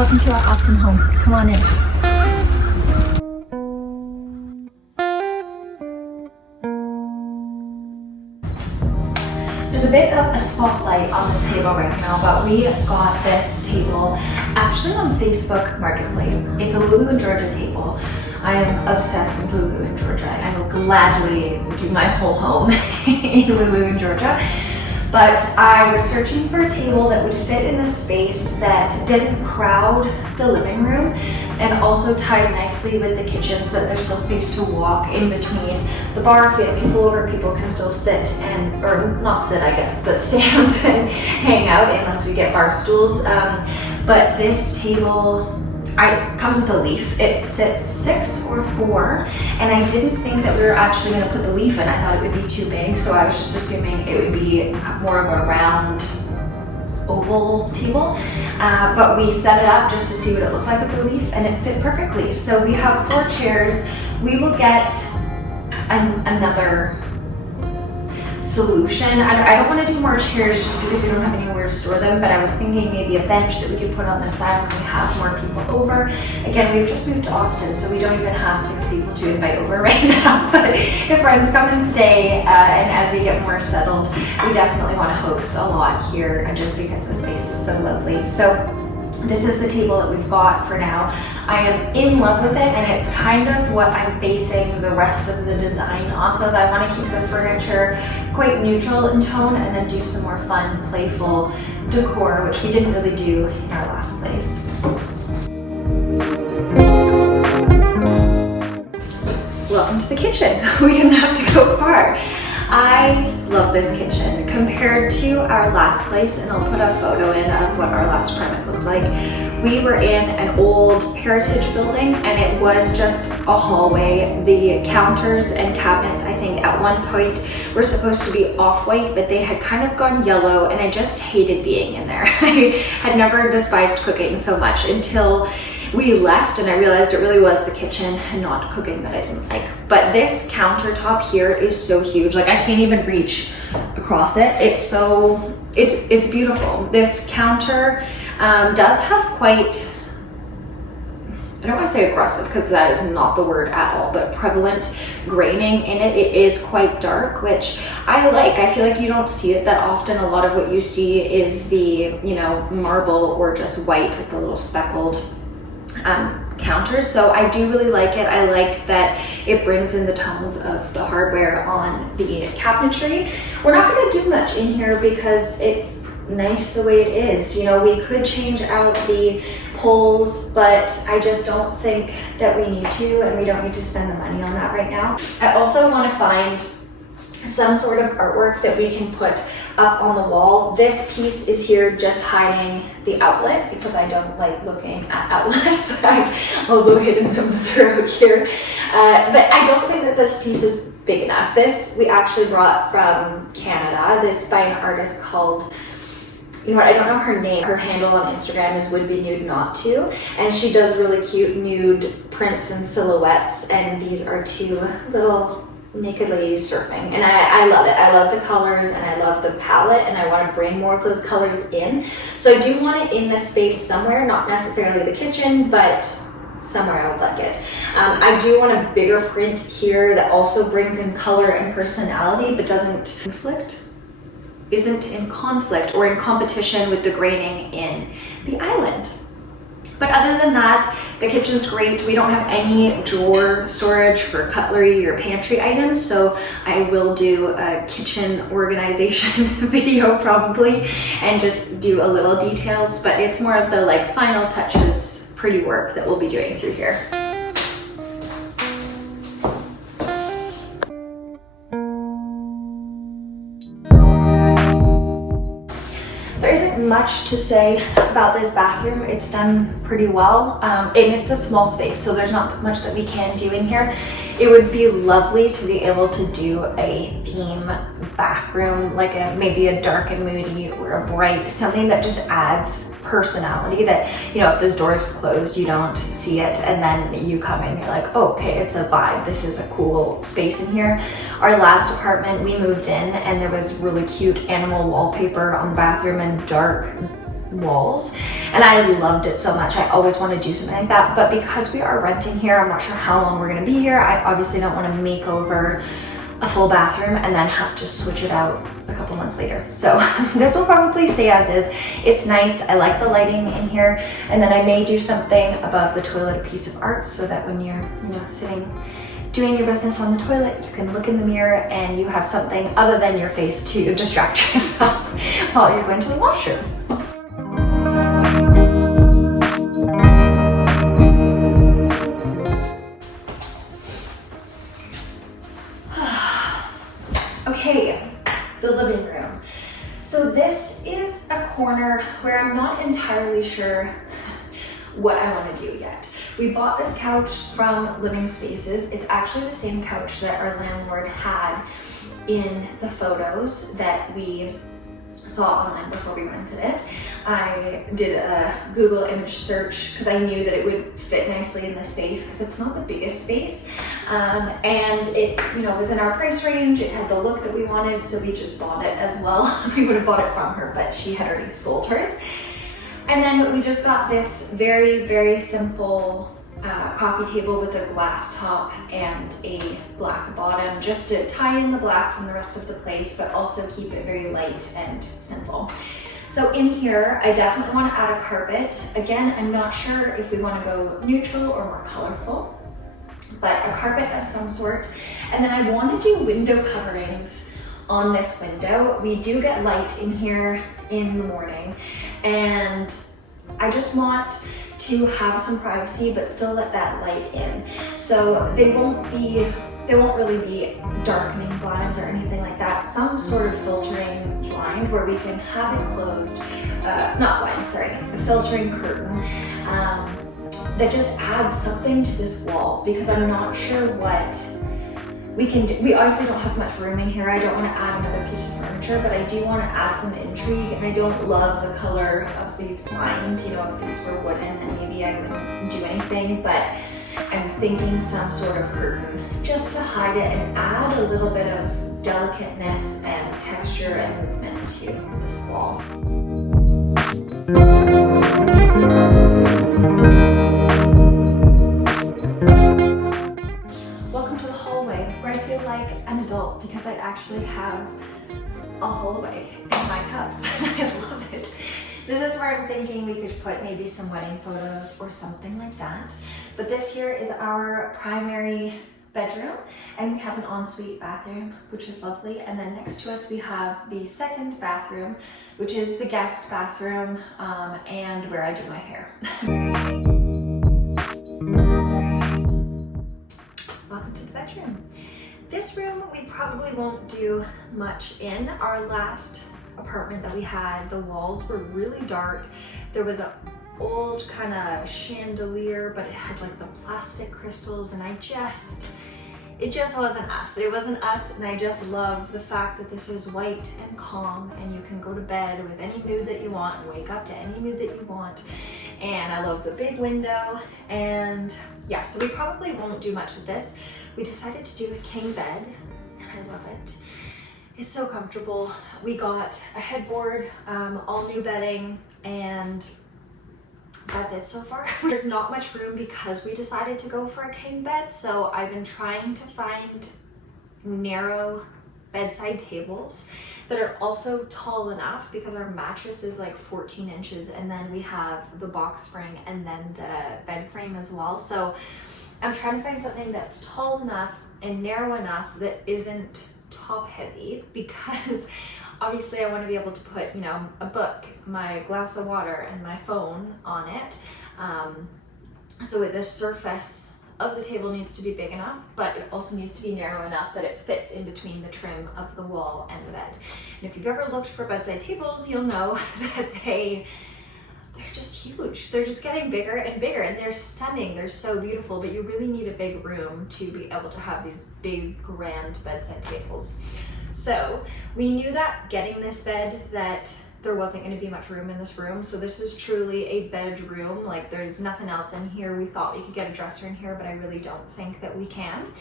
Welcome to our Austin home. Come on in. There's a bit of a spotlight on this table right now, but we got this table actually on Facebook Marketplace. It's a Lulu and Georgia table. I am obsessed with Lulu and Georgia. I will gladly do my whole home in Lulu and Georgia. But I was searching for a table that would fit in the space that didn't crowd the living room and also tied nicely with the kitchen so that there's still space to walk in between the bar. If we have people over, people can still sit and, or not sit I guess, but stand and hang out unless we get bar stools. But this table, comes with a leaf. It sits 6 or 4, and I didn't think that we were actually going to put the leaf in. I thought it would be too big, so I was just assuming it would be more of a round oval table. But we set it up just to see what it looked like with the leaf, and it fit perfectly. So we have 4 chairs. We will get another solution. I don't want to do more chairs just because we don't have anywhere to store them, but I was thinking maybe a bench that we could put on the side when we have more people over. Again, we've just moved to Austin, so we don't even have 6 people to invite over right now, but if friends come and stay, and as we get more settled, we definitely want to host a lot here just because the space is so lovely. So this is the table that we've got for now. I am in love with it, and it's kind of what I'm basing the rest of the design off of. I want to keep the furniture quite neutral in tone and then do some more fun, playful decor, which we didn't really do in our last place. Welcome to the kitchen. We didn't have to go far. I love this kitchen compared to our last place, and I'll put a photo in of what our last apartment looked like. We were in an old heritage building, and it was just a hallway. The counters and cabinets, I think at one point were supposed to be off-white, but they had kind of gone yellow, and I just hated being in there. I had never despised cooking so much until we left, and I realized it really was the kitchen and not cooking that I didn't like. But this countertop here is so huge. Like, I can't even reach across it. It's beautiful. This counter does have quite, I don't want to say aggressive because that is not the word at all, but prevalent graining in it. It is quite dark, which I like. I feel like you don't see it that often. A lot of what you see is the, marble or just white with the little speckled counters. So I do really like it. I like that it brings in the tones of the hardware on the cabinetry. We're not going to do much in here because it's nice the way it is. We could change out the poles, but I just don't think that we need to, and we don't need to spend the money on that right now. I also want to find some sort of artwork that we can put up on the wall. This piece is here just hiding the outlet because I don't like looking at outlets. I've also hidden them throughout here. But I don't think that this piece is big enough. This we actually brought from Canada. This by an artist called, I don't know her name. Her handle on Instagram is would be nude not to, and she does really cute nude prints and silhouettes, and these are 2 little naked ladies surfing, and I love it. I love the colors and I love the palette, and I want to bring more of those colors in. So I do want it in this space somewhere, not necessarily the kitchen, but somewhere I would like it. I do want a bigger print here that also brings in color and personality, but isn't in conflict or in competition with the graining in the island. But other than that, the kitchen's great. We don't have any drawer storage for cutlery or pantry items, so I will do a kitchen organization video probably and just do a little details, but it's more of the final touches, pretty work that we'll be doing through here. There isn't much to say about this bathroom. It's done pretty well, and it's a small space, so there's not much that we can do in here. It would be lovely to be able to do a theme bathroom, like maybe a dark and moody or a bright, something that just adds personality, that if this door is closed you don't see it, and then you come in, you're like, oh, okay, it's a vibe, this is a cool space in here. Our last apartment we moved in and there was really cute animal wallpaper on the bathroom and dark walls, and I loved it so much. I always want to do something like that, but because we are renting here, I'm not sure how long we're going to be here. I obviously don't want to make over a full bathroom and then have to switch it out a couple months later. So this will probably stay as is. It's nice. I like the lighting in here, and then I may do something above the toilet, a piece of art, so that when you're, you know, sitting doing your business on the toilet, you can look in the mirror and you have something other than your face to distract yourself while you're going to the washroom. Okay, the living room. So this is a corner where I'm not entirely sure what I want to do yet. We bought this couch from Living Spaces. It's actually the same couch that our landlord had in the photos that we saw online before we rented it. I did a Google image search because I knew that it would fit nicely in the space because it's not the biggest space. And it, you know, was in our price range. It had the look that we wanted, so we just bought it as well. We would have bought it from her, but she had already sold hers. And then we just got this very, very simple coffee table with a glass top and a black bottom, just to tie in the black from the rest of the place, but also keep it very light and simple. So in here, I definitely want to add a carpet. Again, I'm not sure if we want to go neutral or more colorful, but a carpet of some sort. And then I want to do window coverings on this window. We do get light in here in the morning, and I just want to have some privacy but still let that light in. So they won't really be darkening blinds or anything like that. Some sort of filtering blind where we can have it closed, not blind, sorry, a filtering curtain that just adds something to this wall, because I'm not sure what we can do. We obviously don't have much room in here. I don't want to add another piece of furniture, but I do want to add some intrigue, and I don't love the color of these blinds. You know, if these were wooden, then maybe I wouldn't do anything, but I'm thinking some sort of curtain just to hide it and add a little bit of delicateness and texture and movement to this wall. An adult, because I actually have a hallway in my house. I love it. This is where I'm thinking we could put maybe some wedding photos or something like that. But this here is our primary bedroom, and we have an ensuite bathroom, which is lovely. And then next to us we have the second bathroom, which is the guest bathroom, and where I do my hair. Welcome to the bedroom. This room we probably won't do much in. Our last apartment that we had, the walls were really dark. There was an old kind of chandelier, but it had like the plastic crystals, and it just wasn't us. It wasn't us, and I just love the fact that this is white and calm, and you can go to bed with any mood that you want and wake up to any mood that you want. And I love the big window, and yeah, so we probably won't do much with this. We decided to do a king bed, and I love it. It's so comfortable. We got a headboard, all new bedding, and that's it so far. There's not much room because we decided to go for a king bed, so I've been trying to find narrow bedside tables that are also tall enough, because our mattress is like 14 inches, and then we have the box spring and then the bed frame as well. So I'm trying to find something that's tall enough and narrow enough that isn't top heavy, because obviously I want to be able to put, you know, a book, my glass of water, and my phone on it. So the surface of the table needs to be big enough, but it also needs to be narrow enough that it fits in between the trim of the wall and the bed. And if you've ever looked for bedside tables, you'll know that they're just huge. They're just getting bigger and bigger, and they're stunning. They're so beautiful, but you really need a big room to be able to have these big, grand bedside tables. So we knew that getting this bed that there wasn't going to be much room in this room. So this is truly a bedroom. Like, there's nothing else in here. We thought we could get a dresser in here, but I really don't think that we can.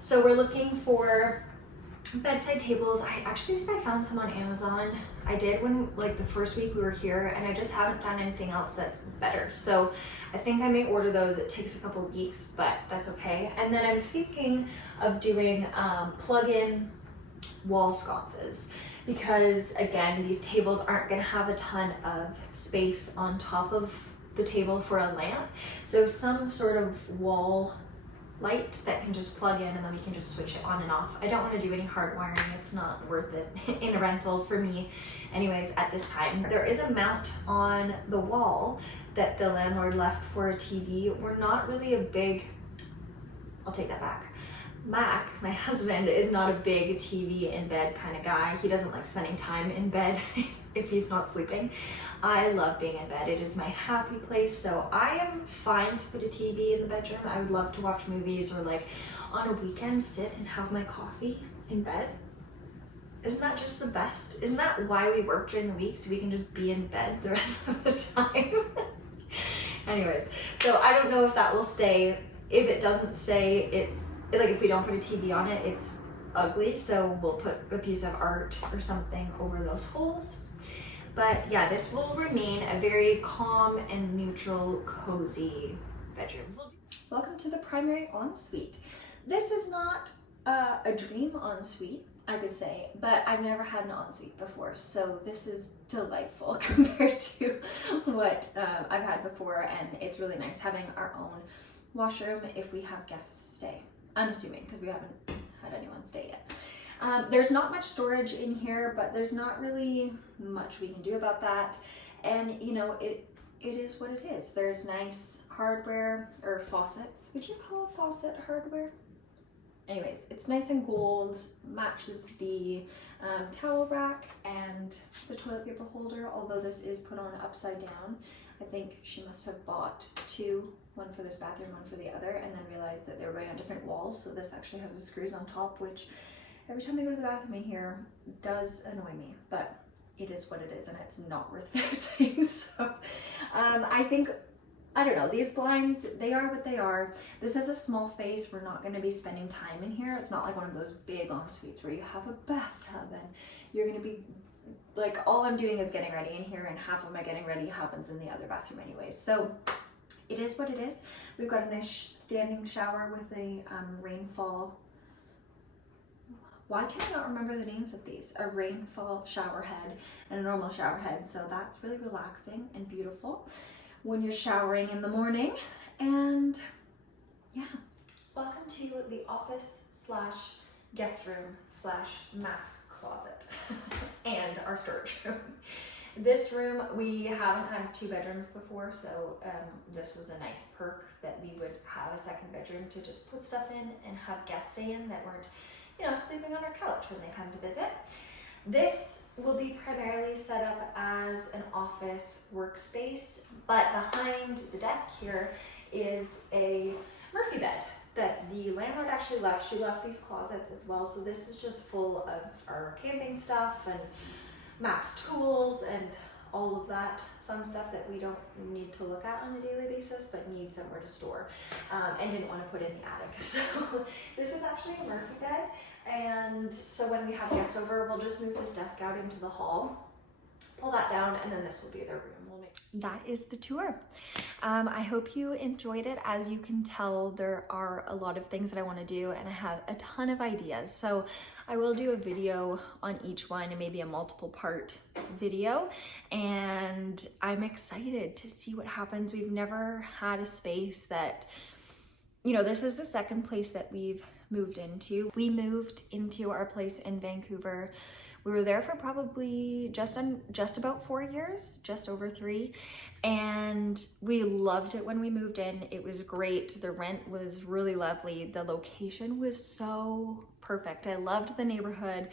So we're looking for bedside tables. I actually think I found some on Amazon. I did when like the first week we were here, and I just haven't found anything else that's better. So I think I may order those. It takes a couple weeks, but that's okay. And then I'm thinking of doing plug-in wall sconces, because again, these tables aren't going to have a ton of space on top of the table for a lamp. So some sort of wall light that can just plug in, and then we can just switch it on and off. I don't want to do any hard wiring. It's not worth it in a rental for me anyways at this time. There is a mount on the wall that the landlord left for a TV. We're not really a big, I'll take that back. Mac, my husband, is not a big TV in bed kind of guy. He doesn't like spending time in bed if he's not sleeping. I love being in bed. It is my happy place. So I am fine to put a TV in the bedroom. I would love to watch movies, or like on a weekend sit and have my coffee in bed. Isn't that just the best? Isn't that why we work during the week? So we can just be in bed the rest of the time. Anyways, so I don't know if that will stay. If it doesn't stay, it's like if we don't put a TV on it, it's ugly. So we'll put a piece of art or something over those holes. But yeah, this will remain a very calm and neutral, cozy bedroom. Welcome to the primary ensuite. This is not a dream ensuite, I could say, but I've never had an ensuite before, so this is delightful compared to what I've had before, and it's really nice having our own washroom if we have guests stay. I'm assuming, because we haven't had anyone stay yet. There's not much storage in here, but there's not really much we can do about that. And you know, it is what it is. There's nice hardware, or faucets. Would you call a faucet hardware? Anyways, it's nice and gold, matches the towel rack and the toilet paper holder, although this is put on upside down. I think she must have bought two, one for this bathroom, one for the other, and then realized that they were going on different walls. So this actually has the screws on top, which every time I go to the bathroom in here does annoy me, but it is what it is, and it's not worth fixing. So I think, I don't know, these blinds, they are what they are. This is a small space. We're not going to be spending time in here. It's not like one of those big en-suites where you have a bathtub and you're going to be like, all I'm doing is getting ready in here, and half of my getting ready happens in the other bathroom anyways. So it is what it is. We've got a nice standing shower with a rainfall. Why can I not remember the names of these? A rainfall shower head and a normal shower head. So that's really relaxing and beautiful when you're showering in the morning. And yeah. Welcome to the office / guest room / Mac's closet and our storage room. This room, we haven't had 2 bedrooms before, so this was a nice perk that we would have a second bedroom to just put stuff in and have guests stay in that weren't, you know, sleeping on our couch when they come to visit. This will be primarily set up as an office workspace, but behind the desk here is a Murphy bed that the landlord actually left. She left these closets as well, so this is just full of our camping stuff and Mac's tools and all of that fun stuff that we don't need to look at on a daily basis, but need somewhere to store, and didn't want to put in the attic. So this is actually a Murphy bed, and so when we have guests over, we'll just move this desk out into the hall, pull that down, and then this will be their room. That is the tour. I hope you enjoyed it. As you can tell, there are a lot of things that I want to do, and I have a ton of ideas. So I will do a video on each one, and maybe a multiple part video. And I'm excited to see what happens. We've never had a space that, you know, this is the second place that we've moved into. We moved into our place in Vancouver. We were there for probably just about 4 years, just over 3. And we loved it when we moved in. It was great. The rent was really lovely. The location was so perfect. I loved the neighborhood.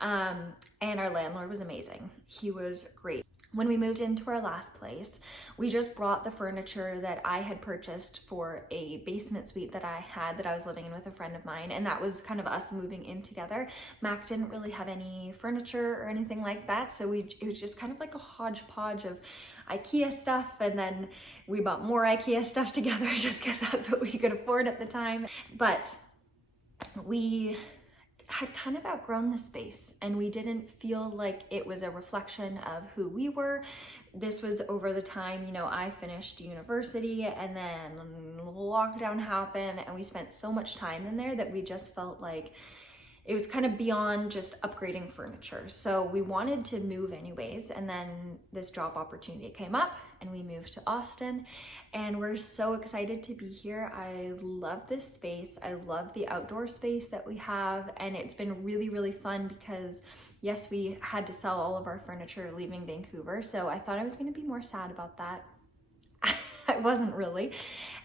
And our landlord was amazing. He was great. When we moved into our last place, we just brought the furniture that I had purchased for a basement suite that I was living in with a friend of mine, and that was kind of us moving in together. Mac didn't really have any furniture or anything like that, so it was just kind of like a hodgepodge of IKEA stuff, and then we bought more IKEA stuff together just because that's what we could afford at the time. But we had kind of outgrown the space, and we didn't feel like it was a reflection of who we were. This was over the time, you know, I finished university and then lockdown happened, and we spent so much time in there that we just felt like it was kind of beyond just upgrading furniture. So we wanted to move anyways, and then this job opportunity came up and we moved to Austin, and we're so excited to be here. I love this space. I love the outdoor space that we have, and it's been really, really fun because yes, we had to sell all of our furniture leaving Vancouver, so I thought I was going to be more sad about that. I wasn't really.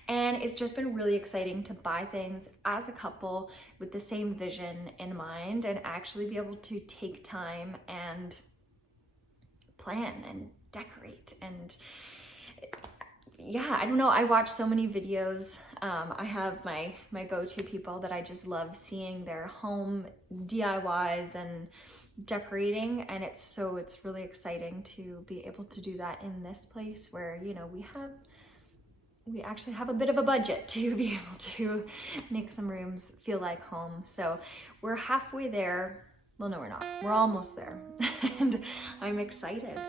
And it's just been really exciting to buy things as a couple with the same vision in mind and actually be able to take time and plan and decorate. And yeah, I don't know, I watch so many videos. I have my go-to people that I just love seeing their home DIYs and decorating, and it's really exciting to be able to do that in this place where, you know, we actually have a bit of a budget to be able to make some rooms feel like home. So we're halfway there. Well, no, we're not. We're almost there. And I'm excited.